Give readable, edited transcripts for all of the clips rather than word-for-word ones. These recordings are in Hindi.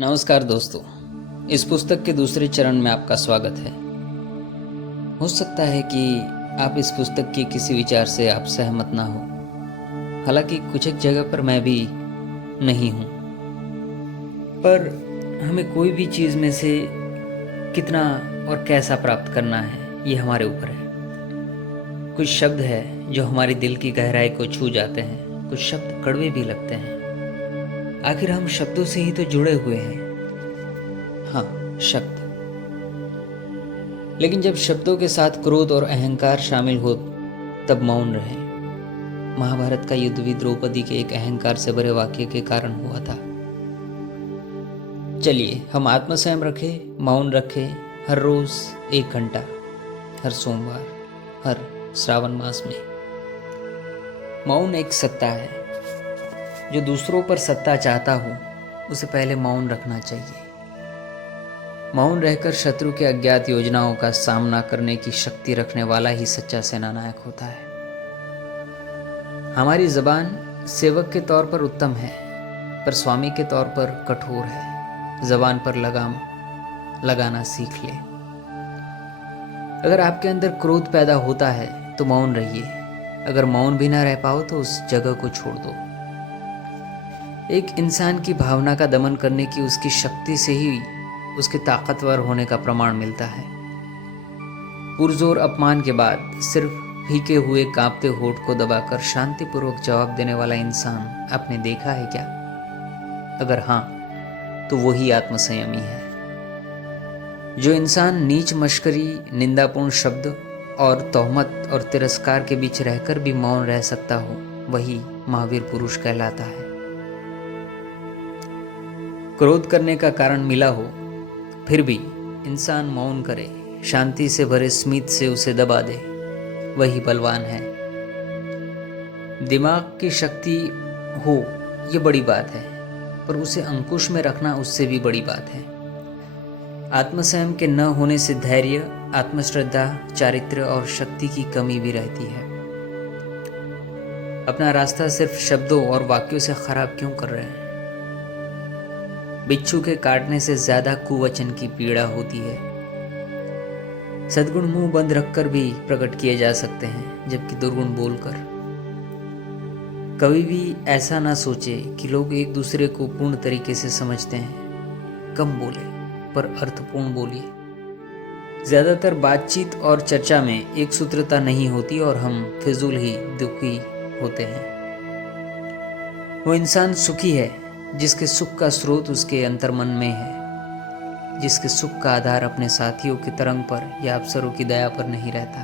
नमस्कार दोस्तों। इस पुस्तक के दूसरे चरण में आपका स्वागत है। हो सकता है कि आप इस पुस्तक के किसी विचार से आप सहमत ना हो, हालांकि कुछ एक जगह पर मैं भी नहीं हूँ। पर हमें कोई भी चीज़ में से कितना और कैसा प्राप्त करना है, ये हमारे ऊपर है। कुछ शब्द है जो हमारी दिल की गहराई को छू जाते हैं, कुछ शब्द कड़वे भी लगते हैं। आखिर हम शब्दों से ही तो जुड़े हुए हैं। हाँ, शब्द। लेकिन जब शब्दों के साथ क्रोध और अहंकार शामिल हो, तब मौन रहे। महाभारत का युद्ध भी द्रौपदी के एक अहंकार से भरे वाक्य के कारण हुआ था। चलिए हम आत्मसंयम रखें, मौन रखें, हर रोज 1 घंटा, हर सोमवार, हर श्रावण मास में। मौन एक सत्ता है। जो दूसरों पर सत्ता चाहता हो, उसे पहले मौन रखना चाहिए। मौन रहकर शत्रु के अज्ञात योजनाओं का सामना करने की शक्ति रखने वाला ही सच्चा सेनानायक होता है। हमारी जबान सेवक के तौर पर उत्तम है, पर स्वामी के तौर पर कठोर है। जबान पर लगाम लगाना सीख ले। अगर आपके अंदर क्रोध पैदा होता है तो मौन रहिए। अगर मौन भी ना रह पाओ तो उस जगह को छोड़ दो। एक इंसान की भावना का दमन करने की उसकी शक्ति से ही उसके ताकतवर होने का प्रमाण मिलता है। पुरजोर अपमान के बाद सिर्फ फीके हुए कांपते होठ को दबाकर शांतिपूर्वक जवाब देने वाला इंसान आपने देखा है क्या? अगर हाँ, तो वही आत्मसंयमी है। जो इंसान नीच मश्करी, निंदापूर्ण शब्द और तोहमत और तिरस्कार के बीच रहकर भी मौन रह सकता हो, वही महावीर पुरुष कहलाता है। क्रोध करने का कारण मिला हो, फिर भी इंसान मौन करे, शांति से भरे स्मित से उसे दबा दे, वही बलवान है। दिमाग की शक्ति हो, ये बड़ी बात है, पर उसे अंकुश में रखना उससे भी बड़ी बात है। आत्मसंयम के न होने से धैर्य, आत्मश्रद्धा, चारित्र्य और शक्ति की कमी भी रहती है। अपना रास्ता सिर्फ शब्दों और वाक्यों से खराब क्यों कर रहे हैं? बिच्छू के काटने से ज्यादा कुवचन की पीड़ा होती है। सद्गुण मुंह बंद रखकर भी प्रकट किए जा सकते हैं, जबकि दुर्गुण बोलकर। कभी भी ऐसा ना सोचे कि लोग एक दूसरे को पूर्ण तरीके से समझते हैं। कम बोले, पर अर्थपूर्ण बोलिए। ज्यादातर बातचीत और चर्चा में एक सूत्रता नहीं होती और हम फिजूल ही दुखी होते हैं। वो इंसान सुखी है जिसके सुख का स्रोत उसके अंतर्मन में है, जिसके सुख का आधार अपने साथियों की तरंग पर या अफसरों की दया पर नहीं रहता।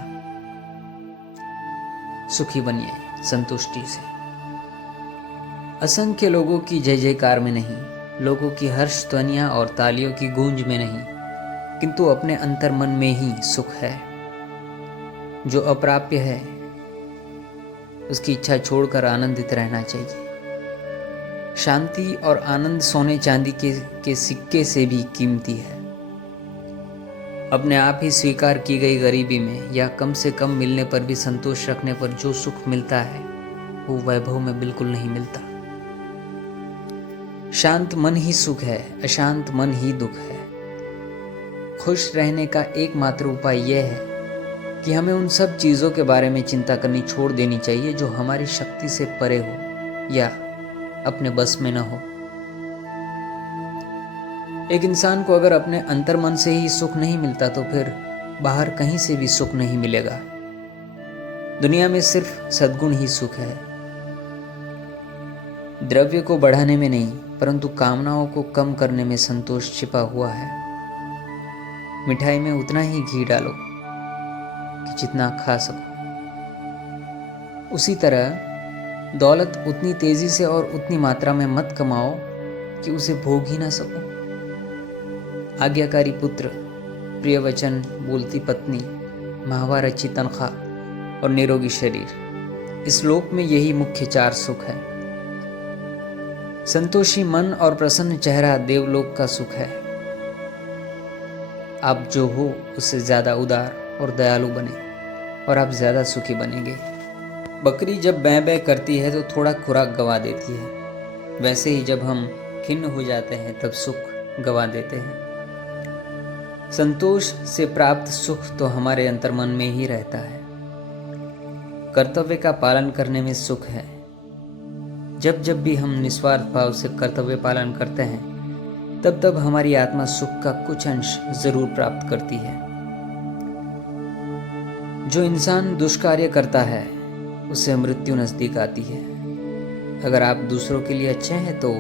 सुखी बनिए संतुष्टि से। असंख्य लोगों की जय जयकार में नहीं, लोगों की हर्ष ध्वनियां और तालियों की गूंज में नहीं, किंतु अपने अंतर्मन में ही सुख है। जो अप्राप्य है उसकी इच्छा छोड़कर आनंदित रहना चाहिए। शांति और आनंद सोने चांदी के सिक्के से भी कीमती है। अपने आप ही स्वीकार की गई गरीबी में या कम से कम मिलने पर भी संतोष रखने पर जो सुख मिलता है, वो वैभव में बिल्कुल नहीं मिलता। शांत मन ही सुख है, अशांत मन ही दुख है। खुश रहने का एकमात्र उपाय यह है कि हमें उन सब चीज़ों के बारे में चिंता करनी छोड़ देनी चाहिए जो हमारी शक्ति से परे हो या अपने बस में न हो। एक इंसान को अगर अपने अंतर्मन से ही सुख नहीं मिलता तो फिर बाहर कहीं से भी सुख नहीं मिलेगा। दुनिया में सिर्फ सद्गुण ही सुख है। द्रव्य को बढ़ाने में नहीं, परंतु कामनाओं को कम करने में संतोष छिपा हुआ है। मिठाई में उतना ही घी डालो कि जितना खा सको। उसी तरह दौलत उतनी तेजी से और उतनी मात्रा में मत कमाओ कि उसे भोग ही ना सको। आज्ञाकारी पुत्र, प्रिय वचन बोलती पत्नी, माहवार अच्छी तनख्वाह और निरोगी शरीर, इस लोक में यही मुख्य 4 सुख है। संतोषी मन और प्रसन्न चेहरा देवलोक का सुख है। आप जो हो उससे ज्यादा उदार और दयालु बने और आप ज्यादा सुखी बनेंगे। बकरी जब बै बै करती है तो थोड़ा खुराक गवा देती है। वैसे ही जब हम खिन्न हो जाते हैं तब सुख गंवा देते हैं। संतोष से प्राप्त सुख तो हमारे अंतर्मन में ही रहता है। कर्तव्य का पालन करने में सुख है। जब जब भी हम निस्वार्थ भाव से कर्तव्य पालन करते हैं, तब तब हमारी आत्मा सुख का कुछ अंश जरूर प्राप्त करती है। जो इंसान दुष्कार्य करता है उसे मृत्यु नजदीक आती है। अगर आप दूसरों के लिए अच्छे हैं तो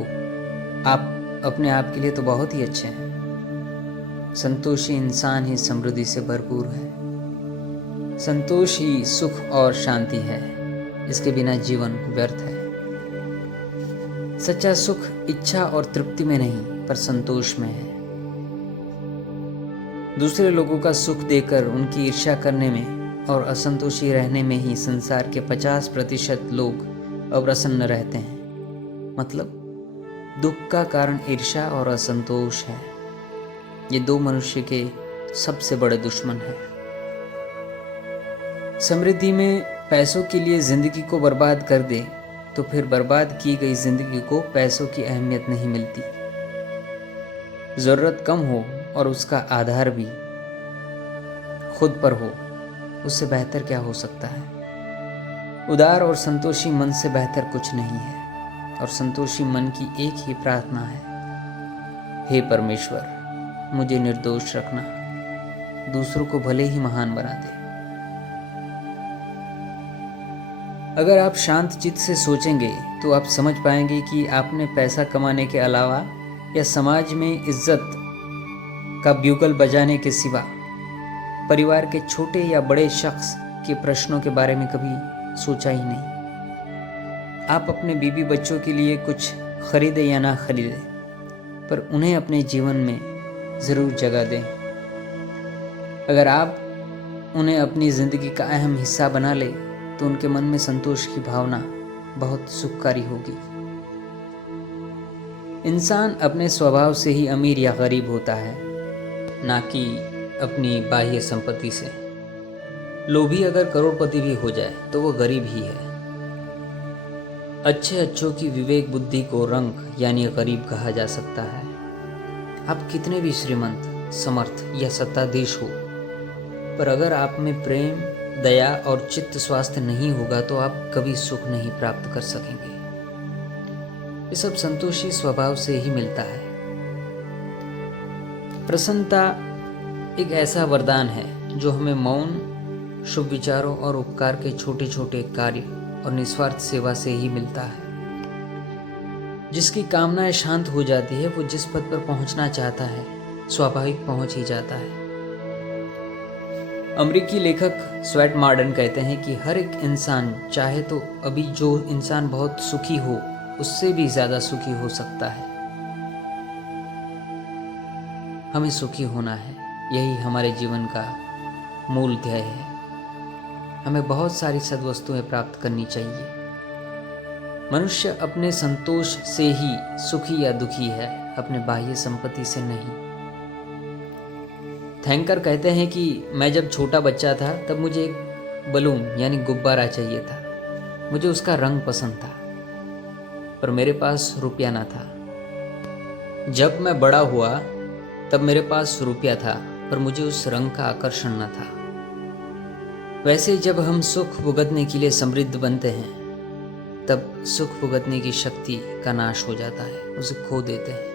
आप अपने आप के लिए तो बहुत ही अच्छे हैं। संतोषी इंसान ही समृद्धि से भरपूर है। संतोष ही सुख और शांति है। इसके बिना जीवन व्यर्थ है। सच्चा सुख इच्छा और तृप्ति में नहीं पर संतोष में है। दूसरे लोगों का सुख देकर उनकी ईर्ष्या करने में और असंतोषी रहने में ही संसार के 50% लोग अप्रसन्न रहते हैं। मतलब दुख का कारण ईर्ष्या और असंतोष है। ये दो मनुष्य के सबसे बड़े दुश्मन हैं। समृद्धि में पैसों के लिए जिंदगी को बर्बाद कर दे तो फिर बर्बाद की गई जिंदगी को पैसों की अहमियत नहीं मिलती। जरूरत कम हो और उसका आधार भी खुद पर हो, उससे बेहतर क्या हो सकता है। उदार और संतोषी मन से बेहतर कुछ नहीं है। और संतोषी मन की एक ही प्रार्थना है, हे परमेश्वर मुझे निर्दोष रखना, दूसरों को भले ही महान बना दे। अगर आप शांत चित्त से सोचेंगे तो आप समझ पाएंगे कि आपने पैसा कमाने के अलावा या समाज में इज्जत का ब्यूगल बजाने के सिवा परिवार के छोटे या बड़े शख्स के प्रश्नों के बारे में कभी सोचा ही नहीं। आप अपने बीवी बच्चों के लिए कुछ खरीदे या ना खरीदे, पर उन्हें अपने जीवन में ज़रूर जगह दें। अगर आप उन्हें अपनी ज़िंदगी का अहम हिस्सा बना ले तो उनके मन में संतोष की भावना बहुत सुखकारी होगी। इंसान अपने स्वभाव से ही अमीर या गरीब होता है, ना कि अपनी बाह्य संपत्ति से। लोभी अगर करोड़पति भी हो जाए तो वो गरीब ही है। अच्छे अच्छों की विवेक बुद्धि को रंक यानी गरीब कहा जा सकता है। आप कितने भी श्रीमंत, समर्थ या सत्ताधीश हो, पर अगर आप में प्रेम, दया और चित्त स्वास्थ्य नहीं होगा तो आप कभी सुख नहीं प्राप्त कर सकेंगे। ये सब संतोषी स्वभाव से ही मिलता है। प्रसन्नता एक ऐसा वरदान है जो हमें मौन, शुभ विचारों और उपकार के छोटे छोटे कार्य और निस्वार्थ सेवा से ही मिलता है। जिसकी कामनाएं शांत हो जाती है वो जिस पद पर पहुंचना चाहता है स्वाभाविक पहुंच ही जाता है। अमेरिकी लेखक स्वेट मार्डन कहते हैं कि हर एक इंसान चाहे तो अभी जो इंसान बहुत सुखी हो उससे भी ज्यादा सुखी हो सकता है। हमें सुखी होना है, यही हमारे जीवन का मूल ध्येय है। हमें बहुत सारी सद्वस्तुएं प्राप्त करनी चाहिए। मनुष्य अपने संतोष से ही सुखी या दुखी है, अपने बाह्य संपत्ति से नहीं। थैंकर कहते हैं कि मैं जब छोटा बच्चा था तब मुझे एक बलून यानी गुब्बारा चाहिए था। मुझे उसका रंग पसंद था, पर मेरे पास रुपया ना था। जब मैं बड़ा हुआ तब मेरे पास रुपया था, पर मुझे उस रंग का आकर्षण न था। वैसे जब हम सुख भुगतने के लिए समृद्ध बनते हैं तब सुख भुगतने की शक्ति का नाश हो जाता है, उसे खो देते हैं।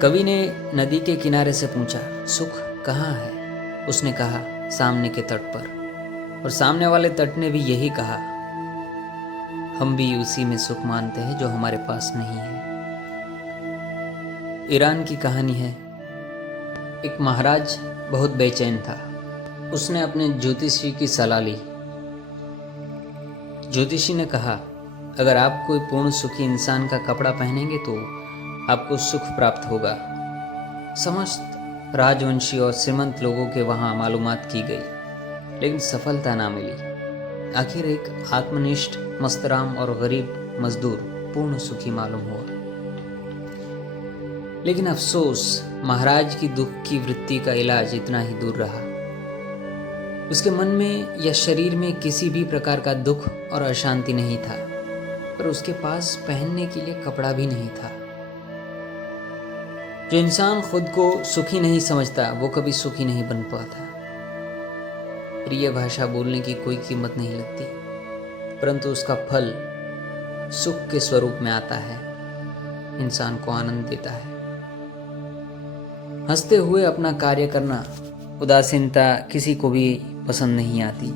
कवि ने नदी के किनारे से पूछा, सुख कहाँ है? उसने कहा, सामने के तट पर। और सामने वाले तट ने भी यही कहा। हम भी उसी में सुख मानते हैं जो हमारे पास नहीं है। ईरान की कहानी है। एक महाराज बहुत बेचैन था। उसने अपने ज्योतिषी की सलाह ली। ज्योतिषी ने कहा, अगर आप कोई पूर्ण सुखी इंसान का कपड़ा पहनेंगे तो आपको सुख प्राप्त होगा। समस्त राजवंशी और श्रीमंत लोगों के वहां मालूमात की गई, लेकिन सफलता ना मिली। आखिर एक आत्मनिष्ठ, मस्तराम और गरीब मजदूर पूर्ण सुखी मालूम हुआ। लेकिन अफसोस, महाराज की दुख की वृत्ति का इलाज इतना ही दूर रहा। उसके मन में या शरीर में किसी भी प्रकार का दुख और अशांति नहीं था, पर उसके पास पहनने के लिए कपड़ा भी नहीं था। जो इंसान खुद को सुखी नहीं समझता वो कभी सुखी नहीं बन पाता। प्रिय भाषा बोलने की कोई कीमत नहीं लगती, परंतु उसका फल सुख के स्वरूप में आता है, इंसान को आनंद देता है। हंसते हुए अपना कार्य करना, उदासीनता किसी को भी पसंद नहीं आती।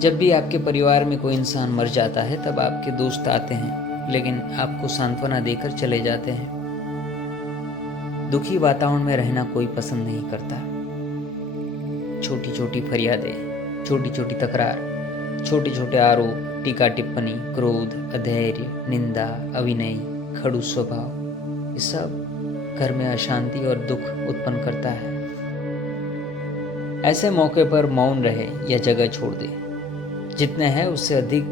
जब भी आपके परिवार में कोई इंसान मर जाता है तब आपके दोस्त आते हैं, लेकिन आपको सांत्वना देकर चले जाते हैं। दुखी वातावरण में रहना कोई पसंद नहीं करता। छोटी छोटी फरियादें, छोटी छोटी तकरार, छोटे छोटे आरोप, टीका टिप्पणी, क्रोध, अधैर्य, निंदा, अविनय, खड़ूस स्वभाव, ये सब घर में अशांति और दुख उत्पन्न करता है। ऐसे मौके पर मौन रहे या जगह छोड़ दे। जितने हैं उससे अधिक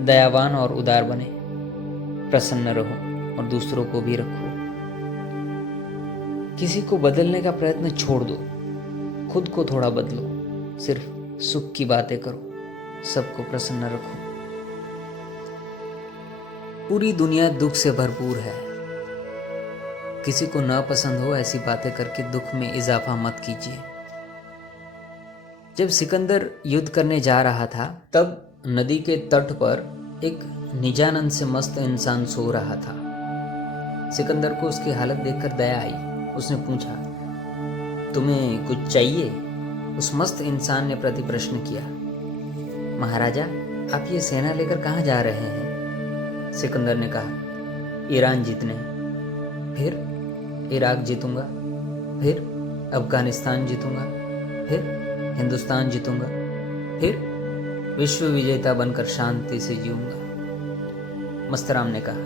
दयावान और उदार बने। प्रसन्न रहो और दूसरों को भी रखो। किसी को बदलने का प्रयत्न छोड़ दो, खुद को थोड़ा बदलो। सिर्फ सुख की बातें करो, सबको प्रसन्न रखो। पूरी दुनिया दुख से भरपूर है। किसी को ना पसंद हो ऐसी बातें करके दुख में इजाफा मत कीजिए। जब सिकंदर युद्ध करने जा रहा था तब नदी के तट पर एक निजानंद से मस्त इंसान सो रहा था। सिकंदर को उसकी हालत देखकर दया आई। उसने पूछा, तुम्हें कुछ चाहिए? उस मस्त इंसान ने प्रति प्रश्न किया, महाराजा, आप ये सेना लेकर कहाँ जा रहे हैं? सिकंदर ने कहा, ईरान जीतने। फिर इराक जीतूंगा, फिर अफगानिस्तान जीतूंगा, फिर हिंदुस्तान जीतूंगा, फिर विश्व विजेता बनकर शांति से जीऊंगा। मस्तराम ने कहा,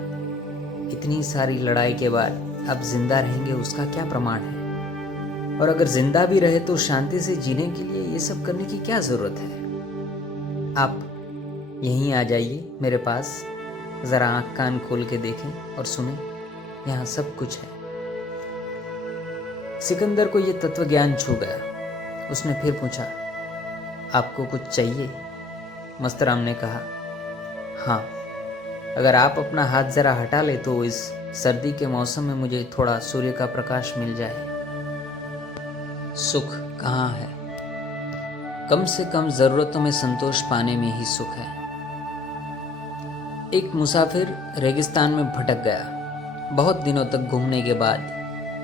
इतनी सारी लड़ाई के बाद आप जिंदा रहेंगे उसका क्या प्रमाण है? और अगर जिंदा भी रहे तो शांति से जीने के लिए ये सब करने की क्या जरूरत है? आप यहीं आ जाइए मेरे पास, जरा आंख कान खोल के देखें और सुने, यहाँ सब कुछ है। सिकंदर को ये तत्व ज्ञान छू गया। उसने फिर पूछा, आपको कुछ चाहिए? मस्तराम ने कहा, हाँ, अगर आप अपना हाथ जरा हटा ले तो इस सर्दी के मौसम में मुझे थोड़ा सूर्य का प्रकाश मिल जाए। सुख कहाँ है? कम से कम जरूरतों में संतोष पाने में ही सुख है। एक मुसाफिर रेगिस्तान में भटक गया। बहुत दिनों तक घूमने के बाद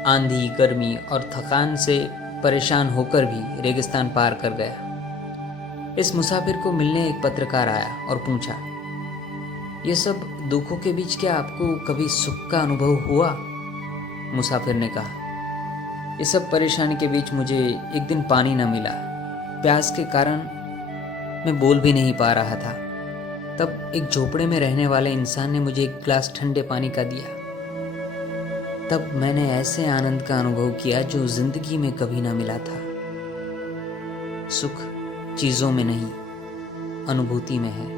आंधी, गर्मी और थकान से परेशान होकर भी रेगिस्तान पार कर गया। इस मुसाफिर को मिलने एक पत्रकार आया और पूछा, ये सब दुखों के बीच क्या आपको कभी सुख का अनुभव हुआ? मुसाफिर ने कहा, ये सब परेशानी के बीच मुझे एक दिन पानी न मिला। प्यास के कारण मैं बोल भी नहीं पा रहा था। तब एक झोपड़े में रहने वाले इंसान ने मुझे एक गिलास ठंडे पानी का दिया। तब मैंने ऐसे आनंद का अनुभव किया जो जिंदगी में कभी ना मिला था। सुख चीजों में नहीं, अनुभूति में है।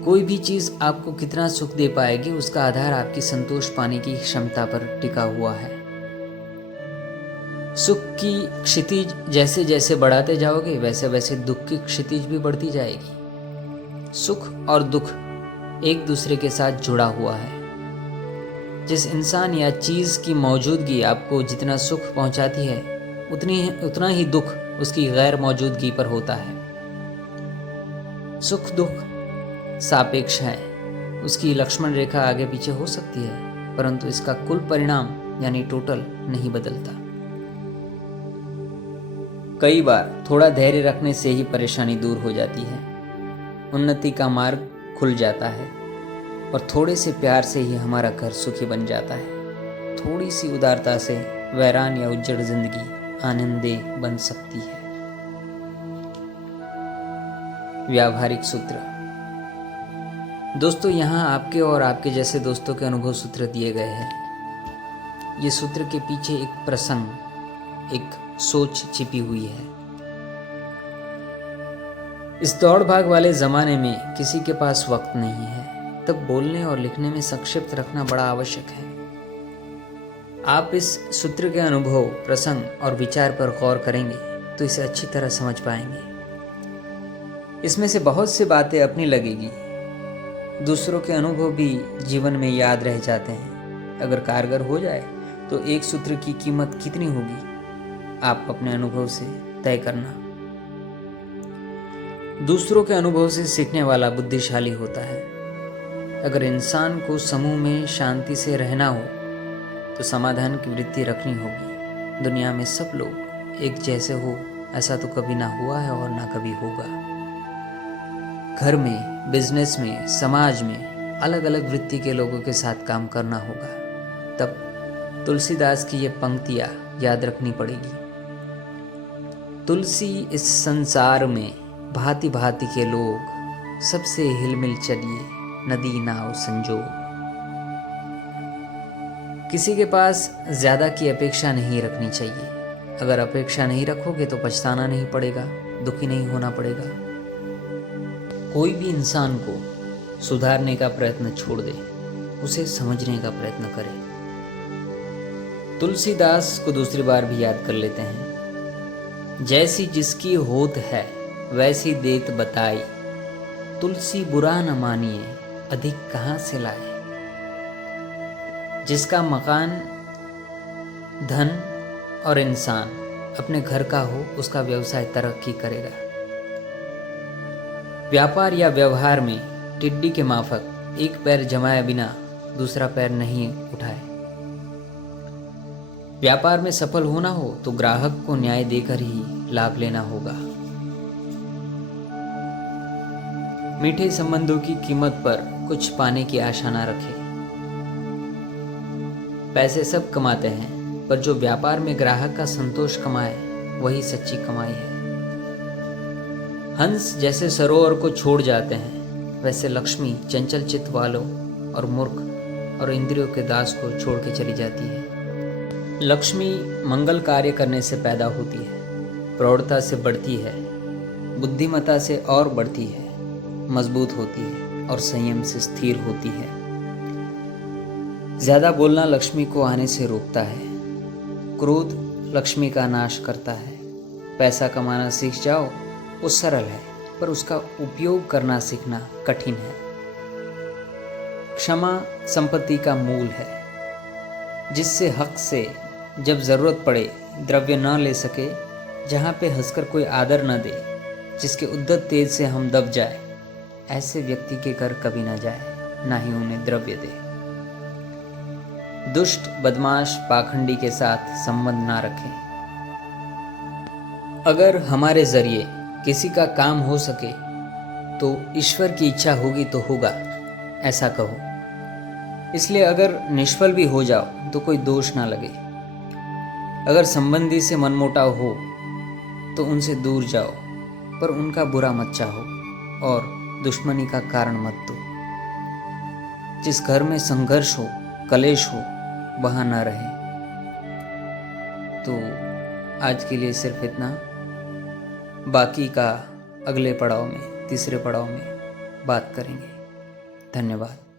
कोई भी चीज आपको कितना सुख दे पाएगी उसका आधार आपकी संतोष पाने की क्षमता पर टिका हुआ है। सुख की क्षितिज जैसे जैसे बढ़ाते जाओगे वैसे वैसे दुख की क्षितिज भी बढ़ती जाएगी। सुख और दुख एक दूसरे के साथ जुड़ा हुआ है। जिस इंसान या चीज की मौजूदगी आपको जितना सुख पहुंचाती है उतना ही दुख उसकी गैर मौजूदगी पर होता है। सुख दुख सापेक्ष है। उसकी लक्ष्मण रेखा आगे पीछे हो सकती है, परंतु इसका कुल परिणाम यानी टोटल नहीं बदलता। कई बार थोड़ा धैर्य रखने से ही परेशानी दूर हो जाती है, उन्नति का मार्ग खुल जाता है और थोड़े से प्यार से ही हमारा घर सुखी बन जाता है। थोड़ी सी उदारता से वैरान या उज्जड़ जिंदगी आनंददेह बन सकती है। व्यावहारिक सूत्र। दोस्तों, यहाँ आपके और आपके जैसे दोस्तों के अनुभव सूत्र दिए गए हैं। ये सूत्र के पीछे एक प्रसंग, एक सोच छिपी हुई है। इस दौड़ भाग वाले जमाने में किसी के पास वक्त नहीं है, तब बोलने और लिखने में संक्षिप्त रखना बड़ा आवश्यक है। आप इस सूत्र के अनुभव, प्रसंग और विचार पर गौर करेंगे तो इसे अच्छी तरह समझ पाएंगे। इसमें से बहुत सी बातें अपनी लगेगी, दूसरों के अनुभव भी जीवन में याद रह जाते हैं। अगर कारगर हो जाए तो एक सूत्र की कीमत कितनी होगी, आप अपने अनुभव से तय करना। दूसरों के अनुभव से सीखने वाला बुद्धिशाली होता है। अगर इंसान को समूह में शांति से रहना हो तो समाधान की वृत्ति रखनी होगी। दुनिया में सब लोग एक जैसे हो ऐसा तो कभी ना हुआ है और ना कभी होगा। घर में, बिजनेस में, समाज में अलग अलग वृत्ति के लोगों के साथ काम करना होगा। तब तुलसीदास की ये पंक्तियां याद रखनी पड़ेगी। तुलसी इस संसार में भांति भांति के लोग, सबसे हिलमिल चलिए नदी नाव संजोग। किसी के पास ज्यादा की अपेक्षा नहीं रखनी चाहिए। अगर अपेक्षा नहीं रखोगे तो पछताना नहीं पड़ेगा, दुखी नहीं होना पड़ेगा। कोई भी इंसान को सुधारने का प्रयत्न छोड़ दे, उसे समझने का प्रयत्न करे। तुलसीदास को दूसरी बार भी याद कर लेते हैं। जैसी जिसकी होत है वैसी देत बताई, तुलसी बुरा न मानिए अधिक कहाँ से लाए। जिसका मकान, धन और इंसान अपने घर का हो, उसका व्यवसाय तरक्की करेगा। व्यापार या व्यवहार में टिड्डी के माफक एक पैर जमाए बिना दूसरा पैर नहीं उठाए। व्यापार में सफल होना हो तो ग्राहक को न्याय देकर ही लाभ लेना होगा। मीठे संबंधों की कीमत पर कुछ पाने की आशा ना रखें। पैसे सब कमाते हैं, पर जो व्यापार में ग्राहक का संतोष कमाए वही सच्ची कमाई है। हंस जैसे सरोवर को छोड़ जाते हैं, वैसे लक्ष्मी चंचल चित्त वालों और मूर्ख और इंद्रियों के दास को छोड़ के चली जाती है। लक्ष्मी मंगल कार्य करने से पैदा होती है, प्रौढ़ता से बढ़ती है, बुद्धिमत्ता से और बढ़ती है, मजबूत होती है और संयम से स्थिर होती है। ज्यादा बोलना लक्ष्मी को आने से रोकता है। क्रोध लक्ष्मी का नाश करता है। पैसा कमाना सीख जाओ, वो सरल है, पर उसका उपयोग करना सीखना कठिन है। क्षमा संपत्ति का मूल है। जिससे हक से जब जरूरत पड़े द्रव्य न ले सके, जहाँ पे हंसकर कोई आदर न दे, जिसके उद्दत तेज से हम दब जाए, ऐसे व्यक्ति के घर कभी न जाए, ना ही उन्हें द्रव्य दे। दुष्ट, बदमाश, पाखंडी के साथ संबंध ना रखें। अगर हमारे जरिए किसी का काम हो सके तो ईश्वर की इच्छा होगी तो होगा, ऐसा कहो। इसलिए अगर निष्फल भी हो जाओ तो कोई दोष ना लगे। अगर संबंधी से मनमुटाव हो तो उनसे दूर जाओ, पर उनका बुरा मत चाहो और दुश्मनी का कारण मत दो। जिस घर में संघर्ष हो, कलेश हो, वहां ना रहे। तो आज के लिए सिर्फ इतना। बाकी का अगले पड़ाव में, तीसरे पड़ाव में बात करेंगे। धन्यवाद।